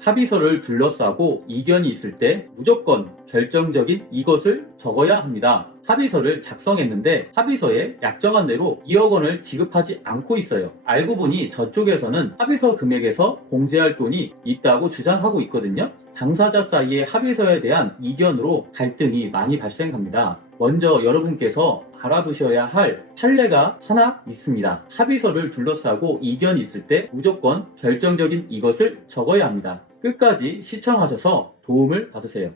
합의서를 둘러싸고 이견이 있을 때 무조건 결정적인 이것을 적어야 합니다. 합의서를 작성했는데 합의서에 약정한 대로 2억 원을 지급하지 않고 있어요. 알고 보니 저쪽에서는 합의서 금액에서 공제할 돈이 있다고 주장하고 있거든요. 당사자 사이의 합의서에 대한 이견으로 갈등이 많이 발생합니다. 먼저 여러분께서 알아두셔야 할 판례가 하나 있습니다. 합의서를 둘러싸고 이견이 있을 때 무조건 결정적인 이것을 적어야 합니다. 끝까지 시청하셔서 도움을 받으세요.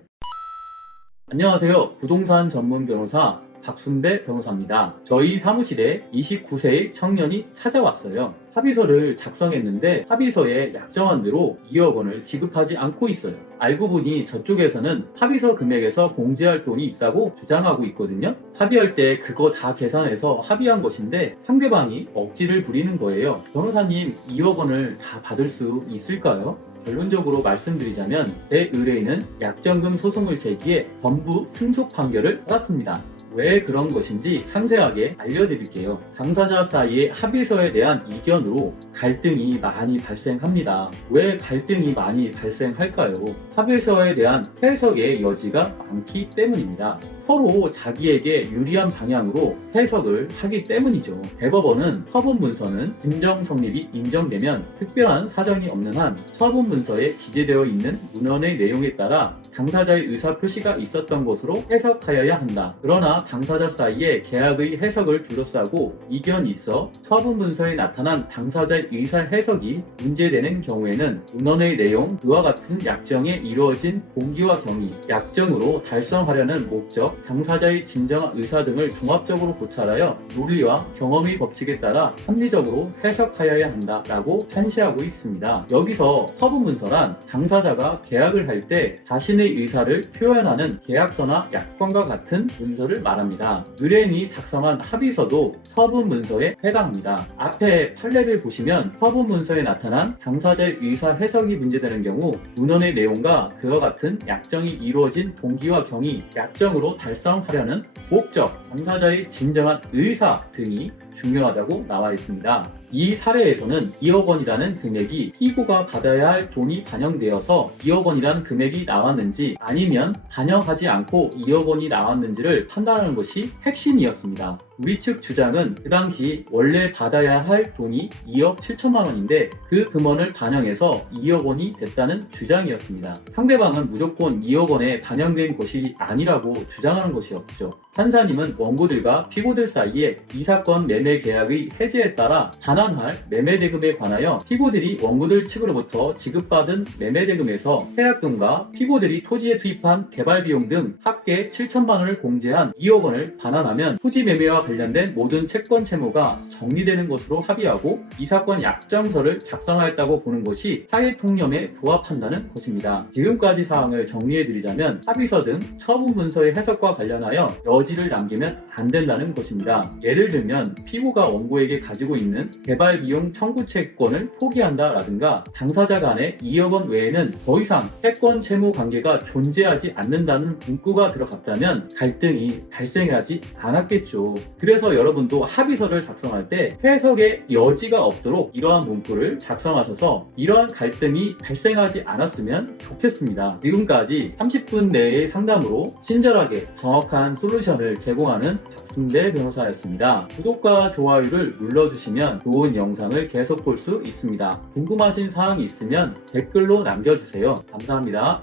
안녕하세요. 부동산 전문 변호사 박순배 변호사입니다. 저희 사무실에 29세의 청년이 찾아왔어요. 합의서를 작성했는데 합의서에 약정한 대로 2억 원을 지급하지 않고 있어요. 알고 보니 저쪽에서는 합의서 금액에서 공제할 돈이 있다고 주장하고 있거든요. 합의할 때 그거 다 계산해서 합의한 것인데 상대방이 억지를 부리는 거예요. 변호사님, 2억 원을 다 받을 수 있을까요? 결론적으로 말씀드리자면 제 의뢰인은 약정금 소송을 제기해 전부 승소 판결을 받았습니다. 왜 그런 것인지 상세하게 알려드릴게요. 당사자 사이의 합의서에 대한 이견으로 갈등이 많이 발생합니다. 왜 갈등이 많이 발생할까요? 합의서에 대한 해석의 여지가 많기 때문입니다. 서로 자기에게 유리한 방향으로 해석을 하기 때문이죠. 대법원은 처분 문서는 진정 성립이 인정되면 특별한 사정이 없는 한 처분 문서에 기재되어 있는 문헌의 내용에 따라 당사자의 의사 표시가 있었던 것으로 해석하여야 한다. 그러나 당사자 사이에 계약의 해석을 둘러싸고 이견이 있어 처분 문서에 나타난 당사자의 의사 해석이 문제되는 경우에는 문헌의 내용, 그와 같은 약정에 이루어진 공기와 경위, 약정으로 달성하려는 목적, 당사자의 진정한 의사 등을 종합적으로 고찰하여 논리와 경험의 법칙에 따라 합리적으로 해석하여야 한다라고 판시하고 있습니다. 여기서 처분문서란 당사자가 계약을 할 때 자신의 의사를 표현하는 계약서나 약관과 같은 문서를 말합니다. 의뢰인이 작성한 합의서도 처분문서에 해당합니다. 앞에 판례를 보시면 처분문서에 나타난 당사자의 의사 해석이 문제되는 경우 문헌의 내용과 그와 같은 약정이 이루어진 동기와 경위, 약정으로 달성하려는 목적, 당사자의 진정한 의사 등이 중요하다고 나와 있습니다. 이 사례에서는 2억 원이라는 금액이 피고가 받아야 할 돈이 반영되어서 2억 원이라는 금액이 나왔는지 아니면 반영하지 않고 2억 원이 나왔는지를 판단하는 것이 핵심이었습니다. 우리 측 주장은 그 당시 원래 받아야 할 돈이 2억 7천만 원인데 그 금원을 반영해서 2억 원이 됐다는 주장이었습니다. 상대방은 무조건 2억 원에 반영된 것이 아니라고 주장하는 것이었죠. 판사님은 원고들과 피고들 사이에 이 사건 매매 계약의 해지에 따라 반환할 매매대금에 관하여 피고들이 원고들 측으로부터 지급받은 매매대금에서 계약금과 피고들이 토지에 투입한 개발비용 등 합계 7천만 원을 공제한 2억 원을 반환하면 토지 매매와 관련된 모든 채권 채무가 정리되는 것으로 합의하고 이 사건 약정서를 작성하였다고 보는 것이 사회통념에 부합한다는 것입니다. 지금까지 사항을 정리해드리자면 합의서 등 처분 문서의 해석과 관련하여 여지를 남기면 안 된다는 것입니다. 예를 들면 피고가 원고에게 가지고 있는 개발비용 청구 채권을 포기한다라든가 당사자 간의 2억 원 외에는 더 이상 채권 채무 관계가 존재하지 않는다는 문구가 들어갔다면 갈등이 발생하지 않았겠죠. 그래서 여러분도 합의서를 작성할 때 해석의 여지가 없도록 이러한 문구를 작성하셔서 이러한 갈등이 발생하지 않았으면 좋겠습니다. 지금까지 30분 내의 상담으로 친절하게 정확한 솔루션을 제공하는 박순배 변호사였습니다. 구독과 좋아요를 눌러주시면 좋은 영상을 계속 볼 수 있습니다. 궁금하신 사항이 있으면 댓글로 남겨주세요. 감사합니다.